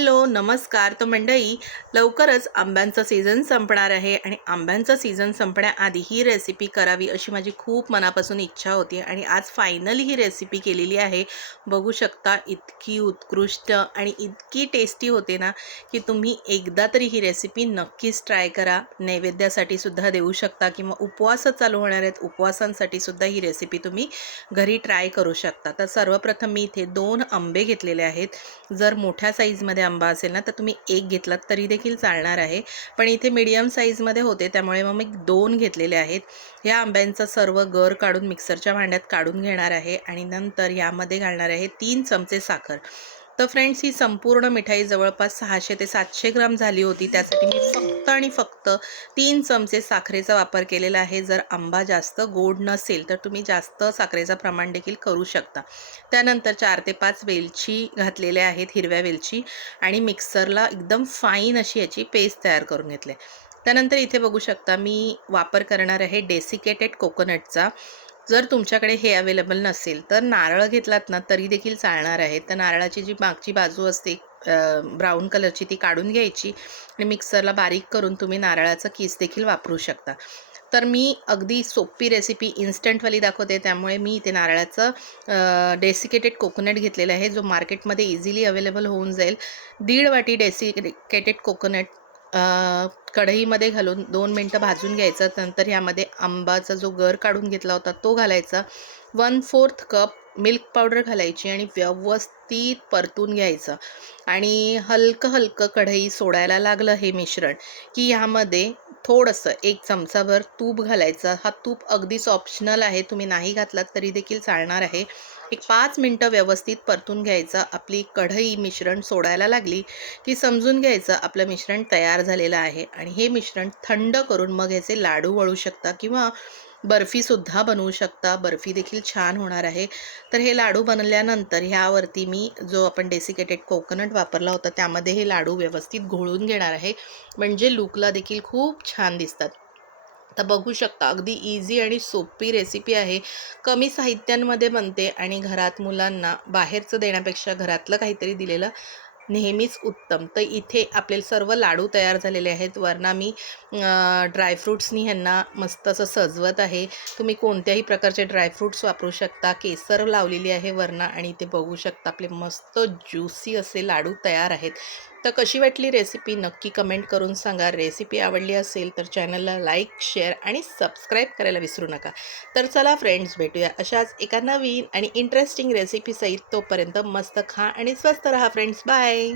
Hello नमस्कार. तर मंडळी लवकरच आंब्यांचा सीझन संपणार आहे आणि आंब्यांचा सीझन संपण्याआधी ही रेसिपी करावी अशी माझी खूप मनापासून इच्छा होती आणि आज फायनली ही रेसिपी केलेली आहे. बघू शकता इतकी उत्कृष्ट आणि इतकी टेस्टी होते ना की तुम्ही एकदा तरी ही रेसिपी नक्कीच ट्राय करा. नैवेद्यासाठी सुद्धा देऊ शकता किंवा उपवास चालू होणार आहेत. उपवासांसाठी सुद्धा ही रेसिपी तुम्ही घरी ट्राय करू शकता. तर सर्वप्रथम मी इथे दोन आंबे घेतलेले आहेत. जर मोठ्या साईजमध्ये आंबा असेल ना तर तुम्ही एक घेतलात तरी देखील चालणार आहे. पण इथे मीडियम साईजमध्ये होते त्यामुळे मग मी दोन घेतलेले आहेत. या आंब्यांचा सर्व गर काढून मिक्सरच्या भांड्यात काढून घेणार आहे आणि नंतर यामध्ये घालणार आहे तीन चमचे साखर. तर फ्रेंड्स ही संपूर्ण मिठाई जवळपास सहाशे ते सातशे ग्राम झाली होती. त्यासाठी मी फक्त आणि फक्त तीन चमचे साखरेचा वापर केलेला आहे. जर आंबा जास्त गोड नसेल तर तुम्ही जास्त साखरेचं प्रमाण देखील करू शकता. त्यानंतर चार ते पाच वेलची घातलेल्या आहेत हिरव्या वेलची. आणि मिक्सरला एकदम फाईन अशी याची पेस्ट तयार करून घेतली त्यानंतर इथे बघू शकता मी वापर करणार आहे डेसिकेटेड कोकोनटचा. जर तुमच्याकडे हे अवेलेबल नसेल तर नारळ घेतलात ना तरी देखील चालणार आहे. तर नारळाची जी मागची बाजू असते ब्राऊन कलरची ती काढून घ्यायची आणि मिक्सरला बारीक करून तुम्ही नारळाचं किस देखील वापरू शकता. तर मी अगदी सोपी रेसिपी इन्स्टंटवाली दाखवते. त्यामुळे मी इथे नारळाचं डेसिकेटेड कोकोनट घेतलेलं आहे जो मार्केटमध्ये इझिली अवेलेबल होऊन जाईल. दीड वाटी डेसिकेटेड कोकोनट कढईमध्ये घालून दोन मिनटं भाजून घ्यायचं नंतर ह्यामध्ये आंबाचा जो गर काढून घेतला होता तो घालायचा. One fourth cup milk powder घालायची आणि व्यवस्थित परतून घ्यायचं. आणि हलकं हलकं कढई सोडायला लागलं हे मिश्रण की ह्यामध्ये थोडंसं एक चमचाभर तूप घालायचं. हा तूप अगदीच ऑप्शनल आहे. तुम्ही नाही घातलात तरी देखील चालणार आहे. एक पाच मिनटं व्यवस्थित परतून घ्यायचं. आपली कढई मिश्रण सोडायला लागली की समजून घ्यायचं आपलं मिश्रण तयार झालेलं आहे. आणि हे मिश्रण थंड करून मग ह्याचे लाडू वळू शकता किंवा बर्फीसुद्धा बनवू शकता. बर्फी देखील छान होणार आहे. तर हे लाडू बनल्यानंतर ह्यावरती मी जो आपण डेसिकेटेड कोकोनट वापरला होता त्यामध्ये हे लाडू व्यवस्थित घोळून घेणार आहे. म्हणजे लुकला देखील खूप छान दिसतात. तर बघू शकता अगदी इझी आणि सोपी रेसिपी आहे. कमी साहित्यांमध्ये बनते आणि घरात मुलांना बाहेरचं देण्यापेक्षा घरातलं काहीतरी दिलेलं नेहमीच उत्तम. तर इथे आपले सर्व लाडू तयार झालेले आहेत. वरना मी ड्रायफ्रूट्सनी ह्यांना मस्त असं सजवत आहे. तुम्ही कोणत्याही प्रकारचे ड्रायफ्रूट्स वापरू शकता. केसर लावलेली आहे वरना आणि ते बघू शकता आपले मस्त ज्युसी असे लाडू तयार आहेत. तर कशी वाटली रेसिपी? नक्की कमेंट करून सांगा. रेसिपी आवडली असेल तर चॅनलला लाईक शेअर आणि सबस्क्राईब करायला विसरू नका. तर चला फ्रेंड्स भेटूया अशाच एका नवीन आणि इंटरेस्टिंग रेसिपीसहित तोपर्यंत मस्त खा आणि स्वस्त रहा फ्रेंड्स. बाय!